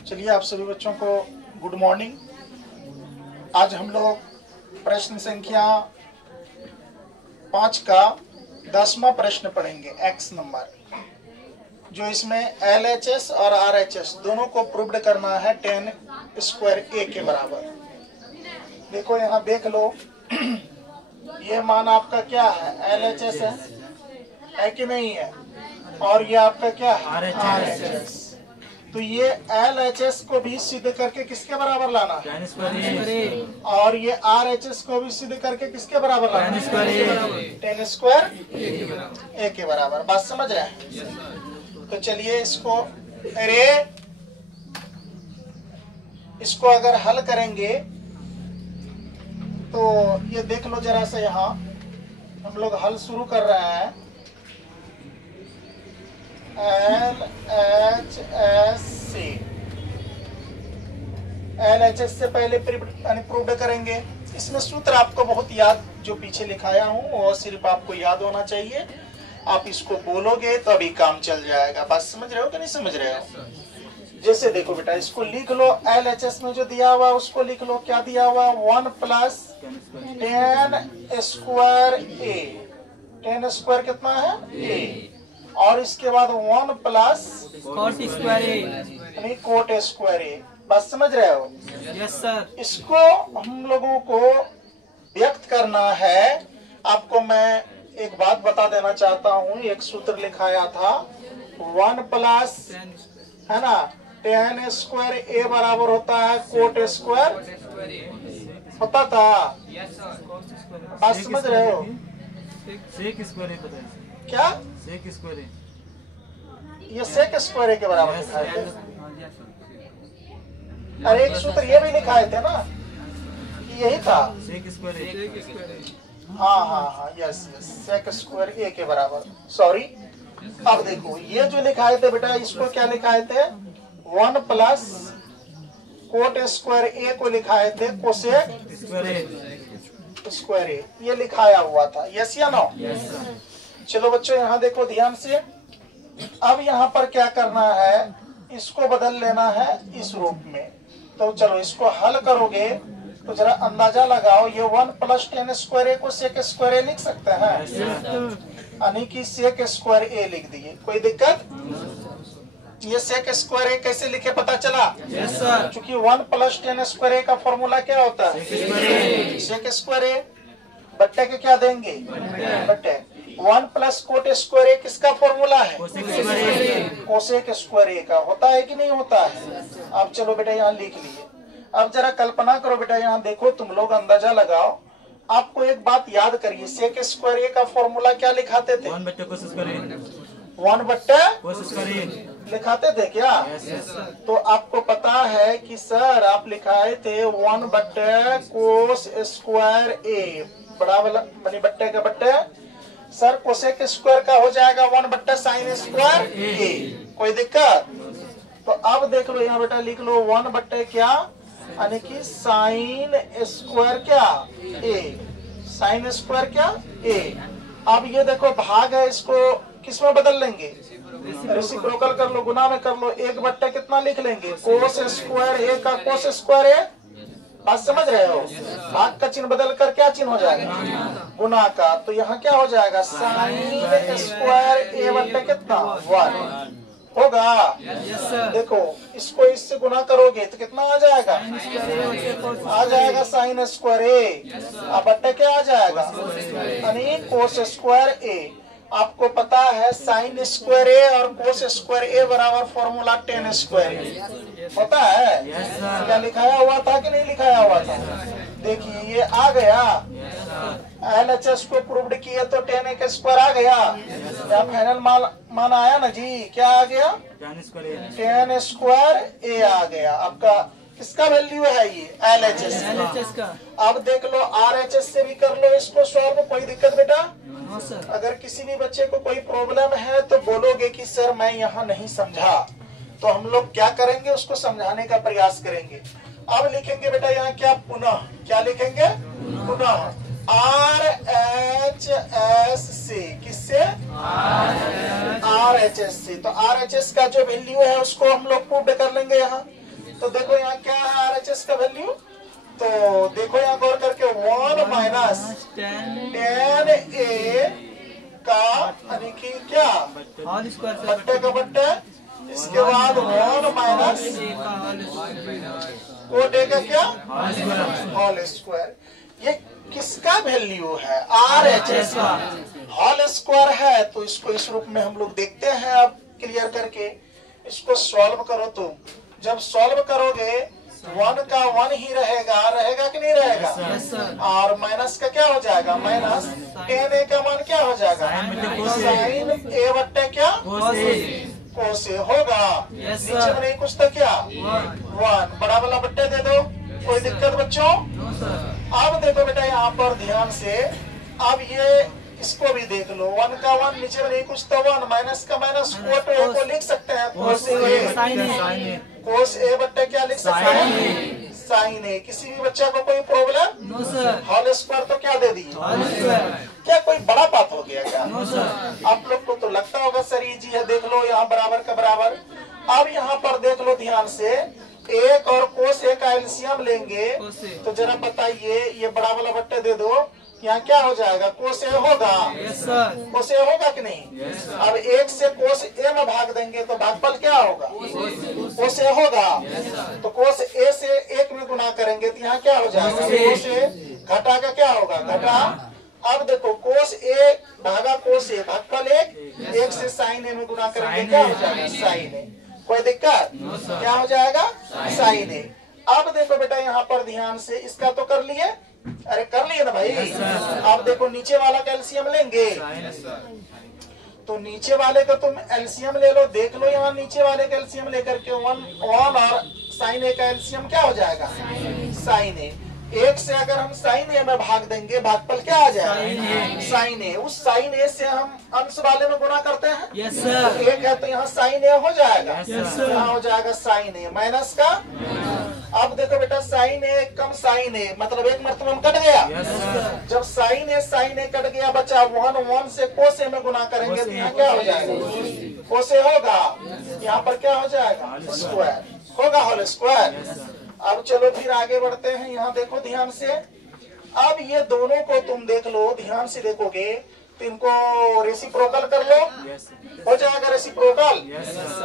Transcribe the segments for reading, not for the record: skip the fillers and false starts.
चलिए, आप सभी बच्चों को गुड मॉर्निंग। आज हम लोग प्रश्न संख्या 5 का 10वां प्रश्न पढ़ेंगे। एक्स नंबर, जो इसमें LHS और RHS दोनों को प्रूव्ड करना है 10 स्क्वायर A के बराबर। देखो यहाँ देख लो, ये मान आपका क्या है, LHS है कि नहीं है, और ये आपका क्या है, RHS। तो ये LHS को भी सिद्ध करके किसके बराबर लाना है, और ये RHS को भी सिद्ध करके किसके बराबर लाना है, 10 स्क्वायर A के बराबर। बात समझ रहे हैं? तो चलिए इसको अगर हल करेंगे तो ये देख लो जरा सा, यहाँ हम लोग हल शुरू कर रहे हैं। LHS से पहले प्रूव्ड करेंगे। इसमें सूत्र आपको बहुत याद, जो पीछे लिखाया हूँ वो सिर्फ आपको याद होना चाहिए। आप इसको बोलोगे तो अभी काम चल जाएगा। बात समझ रहे हो कि नहीं समझ रहे हो? जैसे देखो बेटा, इसको लिख लो। LHS में जो दिया हुआ उसको लिख लो। क्या दिया हुआ? 1 प्लस 10 स्क्वायर A। 10 स्क्वायर कितना है? A। और इसके बाद 1 प्लस कोट स्क्वायर A, यानी कोट स्क्वायर A। बात समझ रहे हो? Yes sir. इसको हम लोगों को व्यक्त करना है। आपको मैं एक बात बता देना चाहता हूँ। एक सूत्र लिखाया था, 1 प्लस है ना 10 स्क्वायर A बराबर होता है कोट स्क्वायर होता था। बात समझ रहे हो? सेक स्क्वायर A पता है क्या? सेक स्क्वायर A, ये सेक स्क्वायर A के बराबर लिखाए थे। अरे एक सूत्र ये भी लिखाए थे ना, कि यही था सेक स्क्वायर A। हाँ, यस, सेक स्क्वायर A के बराबर। सॉरी। अब देखो, ये जो लिखाए थे बेटा, इसको क्या लिखाए थे? 1 प्लस कोट स्क्वायर A को लिखाए थे कोसेक स्क्वायर A। ये लिखाया हुआ था, यस या नो? चलो बच्चों, यहाँ देखो ध्यान से। अब यहाँ पर क्या करना है, इसको बदल लेना है इस रूप में। तो चलो इसको हल करोगे तो जरा अंदाजा लगाओ। ये 1 प्लस 10 स्क्वायर A को सेक स्क्वायर A लिख सकते हैं, यानी कि सेक स्क्वायर A लिख दिए। कोई दिक्कत? ये सेक स्क्वायर A कैसे लिखे पता चला? Yes sir. क्योंकि 1 प्लस 10 स्क्वायर A का फॉर्मूला क्या होता है? सेक स्क्वायर A बट्टे के क्या देंगे? बट्टे। 1 प्लस कोट स्क्वायर A किसका फॉर्मूला है? कोसेक स्क्वायर A का। होता है कि नहीं होता है? अब चलो बेटा यहाँ लिख लिए। अब जरा कल्पना करो बेटा, यहाँ देखो, तुम लोग अंदाजा लगाओ। आपको एक बात याद करिए, सेक स्क्वायर A का फॉर्मूला क्या लिखाते थे? 1 बट्टे कोस स्क्वायर A, 1 बट्टे कोस स्क्वायर A लिखाते थे क्या? तो आपको पता है कि सर आप लिखाए थे 1 बट्टे कोस स्क्वायर A, बड़ा वाला बनी बट्टे का बट्टे। सर कोसेक स्क्वायर का हो जाएगा 1 बट्टे साइन स्क्वायर A। कोई दिक्कत? तो अब देख लो यहाँ बेटा, लिख लो 1 बट्टे क्या, यानी कि साइन स्क्वायर क्या A, साइन स्क्वायर क्या A। अब ये देखो भाग है, इसको किसमें बदल लेंगे? रेसिप्रोकल कर लो, गुना में कर लो। 1 बट्टे कितना लिख लेंगे? कोस स्क्वायर A का कोस स्क्वायर A। बात समझ रहे हो? भाग का चिन्ह बदल कर क्या चिन्ह हो जाएगा? गुना का। तो यहाँ क्या हो जाएगा? साइन स्क्वायर A बट्टे कितना? 1 होगा। देखो इसको इससे गुना करोगे तो कितना आ जाएगा? आ जाएगा साइन स्क्वायर A। अब बट्टे क्या आ जाएगा? यानी कोस स्क्वायर A। आपको पता है साइन स्क्वायर A और कोस स्क्वायर A बराबर फॉर्मूला 10 स्क्वायर A होता है। क्या लिखाया हुआ था कि नहीं लिखाया हुआ था? देखिए ये आ गया। LHS को प्रूव्ड किया तो 10 का स्क्वायर आ गया। क्या फाइनल मान आया ना जी? क्या आ गया? 10 स्क्वायर A आ गया। आपका किसका वैल्यू है? ये LHS का। अब देख लो RHS से भी कर लो इसको सॉल्व। कोई दिक्कत बेटा? अगर किसी भी बच्चे को कोई प्रॉब्लम है तो बोलोगे कि सर मैं यहाँ नहीं समझा, तो हम लोग क्या करेंगे, उसको समझाने का प्रयास करेंगे। अब लिखेंगे बेटा यहाँ क्या? पुनः। क्या लिखेंगे? पुनः। RHS से, किससे? RHS से। तो RHS का जो वैल्यू है उसको हम लोग प्रूव कर लेंगे यहाँ। तो देखो यहाँ क्या है RHS का वैल्यू, तो देखो यहाँ गौर करके 1 माइनस 10A का यानी कि क्या होल स्क्वायर बट्टे का बट्टे, इसके बाद 1 माइनस कोटे का क्या होल स्क्वायर। ये किसका वैल्यू है? RHS का होल स्क्वायर है। तो इसको इस रूप में हम लोग देखते हैं। अब क्लियर करके इसको सॉल्व करो। तुम जब सॉल्व करोगे 1 का 1 ही रहेगा, रहेगा कि नहीं रहेगा? और माइनस का क्या हो जाएगा? माइनस 10A का मान क्या हो जाएगा? साइन A बट्टे क्या कोस A होगा। नीचे में नहीं कुछ तो क्या 1 बड़ा वाला बट्टे दे दो, कोई दिक्कत बच्चों? अब देखो बेटा यहाँ पर ध्यान से, अब ये इसको भी देख लो। 1 का 1 नीचे में नहीं कुछ तो 1, माइनस का माइनस कोट A को लिख सकते हैं कोस A बट्टे क्या लिख सकते हैं? Sine A। किसी भी बच्चे को कोई problem? No sir. Whole square तो क्या दे दी? क्या कोई बड़ा बात हो गया क्या? No sir. आप लोग को तो लगता होगा सर इजी है, देख लो यहाँ बराबर का बराबर। अब यहाँ पर देख लो ध्यान से, एक और कोस A का एलसीएम लेंगे तो जरा बताइए, ये बड़ा वाला बट्टे दे दो, यहाँ क्या हो जाएगा? कोस A होगा। कोस A होगा कि नहीं? अब 1 से कोस A में भाग देंगे तो भागफल क्या होगा? कोस A होगा। तो कोस A से 1 में गुना करेंगे तो यहाँ क्या हो जाएगा? कोस A घटा का क्या होगा? घटा। अब देखो कोस A भागा कोस A, भागफल 1 से साइन A में गुना करेंगे क्या हो जाएगा? Sine A। कोई दिक्कत? क्या हो जाएगा? Sine A। अब देखो बेटा यहाँ पर ध्यान से, इसका तो कर लिए, अरे कर लिए ना भाई। अब देखो नीचे वाला का एलसीएम लेंगे, तो नीचे वाले का तुम एलसीएम ले लो। देख लो यहाँ नीचे वाले का एलसीएम लेकर के 1 और साइन A का एलसीएम क्या हो जाएगा? Sine A। 1 से अगर हम साइन A में भाग देंगे, भागफल क्या आ जाएगा? Sine A। उस साइन A से हम अंश वाले में गुना करते हैं। Yes sir. 1 है तो यहाँ साइन A हो जाएगा। Yes sir. यहाँ हो जाएगा साइन A माइनस का। अब देखो बेटा साइन A कम साइन A मतलब 1 मरतबा में कट गया। जब साइन A कट गया, बचा 1 से कोस A में गुना करेंगे तो यहाँ क्या हो जाएगा? कोस A होगा। यहाँ पर क्या हो जाएगा? स्क्वायर होगा, होल स्क्वायर। अब चलो फिर आगे बढ़ते हैं। यहाँ देखो ध्यान से, अब ये दोनों को तुम देख लो, ध्यान से देखोगे तो इनको रेसिप्रोकल कर लो, हो जाएगा रेसिप्रोकल।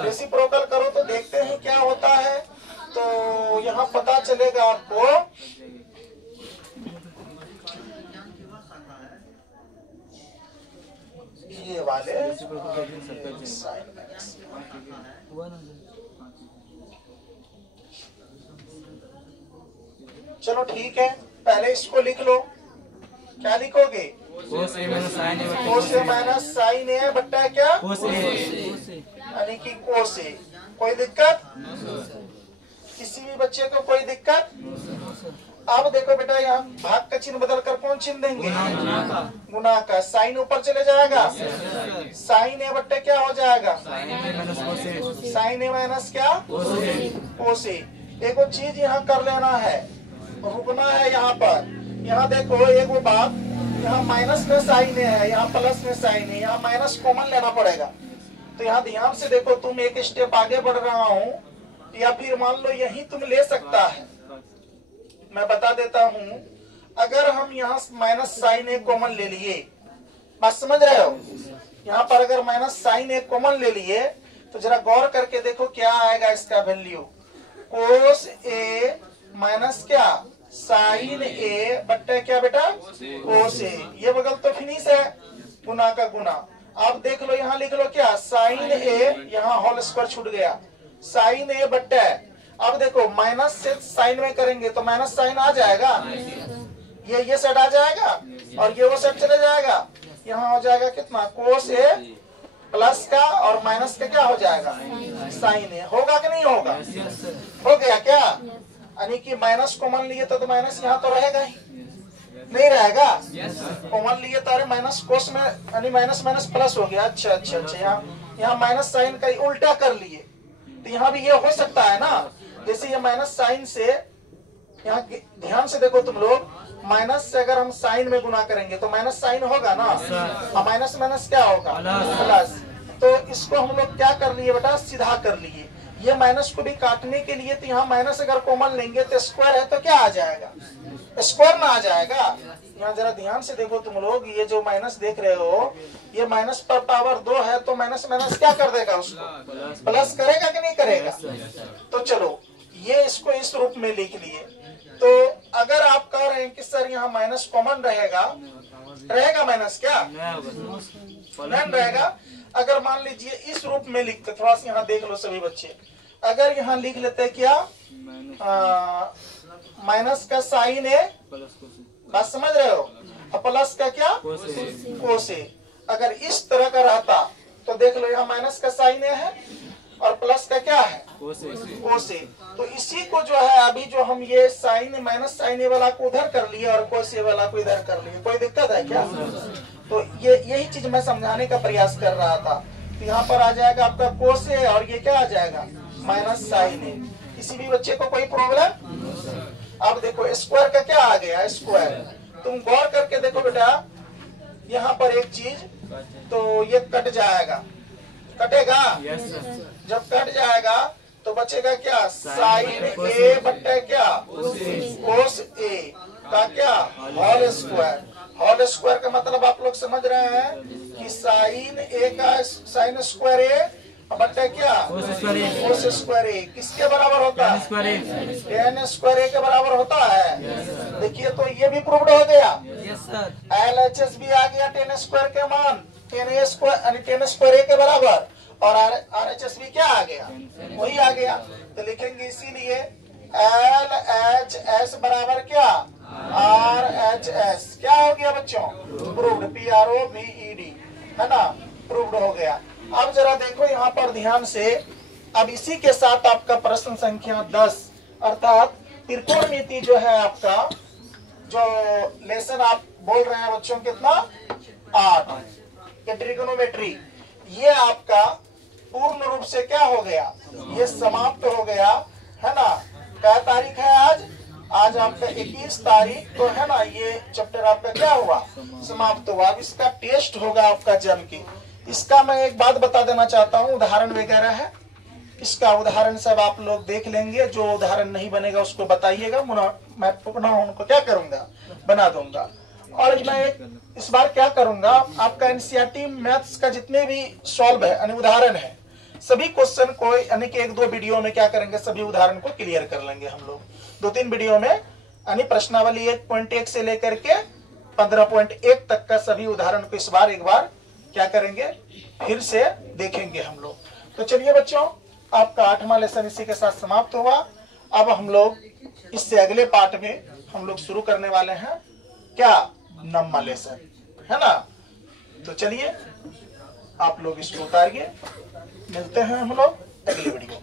रेसिप्रोकल करो तो देखते हैं क्या होता है। तो यहाँ पता चलेगा आपको, ये वाले साइन माइनस। चलो ठीक है, पहले इसको लिख लो। क्या लिखोगे? Cos A minus sine A cos A minus sine A बट्टा क्या? कोस A। यानी कि कोस A। कोई दिक्कत? किसी भी बच्चे को कोई दिक्कत? अब देखो बेटा यहाँ भाग का चिन्ह बदल कर कौन चिन्ह देंगे? गुना का। साइन ऊपर चले जाएगा, साइन A बट्टे क्या हो जाएगा? साइन A माइनस क्या? कोस A। एक चीज यहाँ कर लेना है, रुकना है यहाँ पर। यहाँ देखो एक वो बात, यहाँ माइनस में साइन A है, यहाँ प्लस में साइन A, यहाँ माइनस कॉमन लेना पड़ेगा। तो यहाँ ध्यान से देखो, तुम एक स्टेप आगे बढ़ रहा हूँ, या फिर मान लो यही तुम ले सकता है। मैं बता देता हूँ, अगर हम यहाँ माइनस साइन A कॉमन ले लिए, बात समझ रहे हो? यहाँ पर अगर माइनस साइन A कॉमन ले लिए तो जरा गौर करके देखो क्या आएगा इसका वैल्यू। कोस A माइनस क्या? साइन A बट्टे क्या बेटा? कोस A। ये बगल तो फिनिश है, गुना का गुना। अब देख लो यहाँ लिख लो क्या? साइन A, यहाँ होल स्क्वायर छूट गया, साइन A बट्टे। अब देखो माइनस से साइन में करेंगे तो माइनस साइन आ जाएगा, ये सेट आ जाएगा और ये वो सेट चले जाएगा। यहाँ हो जाएगा कितना? कोस A प्लस का और माइनस का क्या हो जाएगा? Sine A। होगा कि नहीं होगा? हो गया क्या? यानी कि माइनस कॉमन लिए तो माइनस यहाँ तो रहेगा ही नहीं रहेगा। कॉमन लिए तो अरे माइनस कोस में यानी माइनस माइनस प्लस हो गया। अच्छा अच्छा अच्छा, यहाँ माइनस साइन का उल्टा कर लिए तो यहाँ भी ये हो सकता है ना। जैसे ये माइनस साइन से, यहाँ ध्यान से देखो तुम लोग, माइनस से अगर हम साइन में गुना करेंगे तो माइनस साइन होगा ना, और माइनस माइनस क्या होगा, प्लस। तो इसको हम लोग क्या कर लिए बेटा, सीधा कर लिए। ये माइनस को भी काटने के लिए तो यहाँ माइनस अगर कॉमन लेंगे तो स्क्वायर है तो क्या आ जाएगा, स्क्वायर ना आ जाएगा। यहाँ जरा ध्यान से देखो तुम लोग, ये जो माइनस देख रहे हो, ये माइनस पर पावर 2 है तो माइनस माइनस क्या कर देगा, उसको प्लस करेगा कि नहीं करेगा। तो चलो ये इसको इस रूप में लिख लिए। तो अगर आप कह रहे हैं कि सर यहाँ माइनस कॉमन रहेगा, रहेगा माइनस क्या नहीं रहेगा। अगर मान लीजिए इस रूप में लिखते, थोड़ा सा यहाँ देख लो सभी बच्चे, अगर यहाँ लिख लेते क्या, माइनस का साइन है, बात समझ रहे हो, और प्लस का क्या कोसे। अगर इस तरह का रहता तो देख लो यहाँ माइनस का साइन है और प्लस का क्या है, कोसे। तो इसी को जो है अभी जो हम ये साइन माइनस साइन वाला को उधर कर लिए और कोसे वाला को इधर कर लिए, कोई दिक्कत है क्या। तो ये यही चीज मैं समझाने का प्रयास कर रहा था। तो यहाँ पर आ जाएगा आपका कोसे और ये क्या आ जाएगा, माइनस साइन है। किसी भी बच्चे को कोई प्रॉब्लम। अब देखो स्क्वायर का क्या आ गया, स्क्वायर। तुम गौर करके देखो बेटा, यहाँ पर एक चीज, तो ये कट जाएगा, कटेगा। जब कट जाएगा तो बचेगा क्या, साइन ए बट्टे क्या, कोस ए का क्या, होल स्क्वायर। होल स्क्वायर का मतलब आप लोग समझ रहे हैं कि साइन ए का साइन स्क्वायर ए बट्टे क्या, कोस स्क्वायर ए किसके बराबर होता है, टेन स्क्वायर ए के बराबर होता है। देखिए तो ये भी प्रूव्ड हो गया। LHS भी आ गया, टेन स्क्वायर के मान, टेन स्क्वायर ए के बराबर, और RHS भी क्या आ गया, वही आ गया। तो लिखेंगे इसीलिए LHS बराबर क्या, RHS क्या हो गया बच्चों, प्रूव्ड, PROVED है ना, प्रूव्ड हो गया। अब जरा देखो यहाँ पर ध्यान से। अब इसी के साथ आपका प्रश्न संख्या 10 अर्थात त्रिकोणमिति जो है आपका, जो लेसन आप बोल रहे हैं बच्चों कितना, 8 के ट्रिगोनोमेट्री, ये आपका पूर्ण रूप से क्या हो गया, ये समाप्त हो गया है ना। क्या तारीख है आज, आज आपका 21 तारीख तो है ना। ये चैप्टर आपका क्या हुआ, समाप्त हुआ। अब इसका टेस्ट होगा आपका जम के। इसका मैं एक बात बता देना चाहता हूँ, उदाहरण वगैरह है, इसका उदाहरण सब आप लोग देख लेंगे। जो उदाहरण नहीं बनेगा उसको बताइएगा, मैं पुनः उनको क्या करूंगा, बना दूंगा। और मैं इस बार क्या करूंगा, आपका NCERT मैथ्स का जितने भी सॉल्व है यानी उदाहरण है, सभी क्वेश्चन को यानी कि 1-2 वीडियो में क्या करेंगे, सभी उदाहरण को क्लियर कर लेंगे हम लोग 2-3 वीडियो में। यानी प्रश्नावली 1.1 से लेकर के 15.1 तक का सभी उदाहरण को इस बार एक बार क्या करेंगे, फिर से देखेंगे हम लोग। तो चलिए बच्चों, आपका 8वां लेसन इसी के साथ समाप्त हुआ। अब हम लोग इससे अगले पार्ट में हम लोग शुरू करने वाले हैं क्या, 9वां लेसन है ना। तो चलिए आप लोग इसको उतारिए, मिलते हैं हम लोग अगली वीडियो।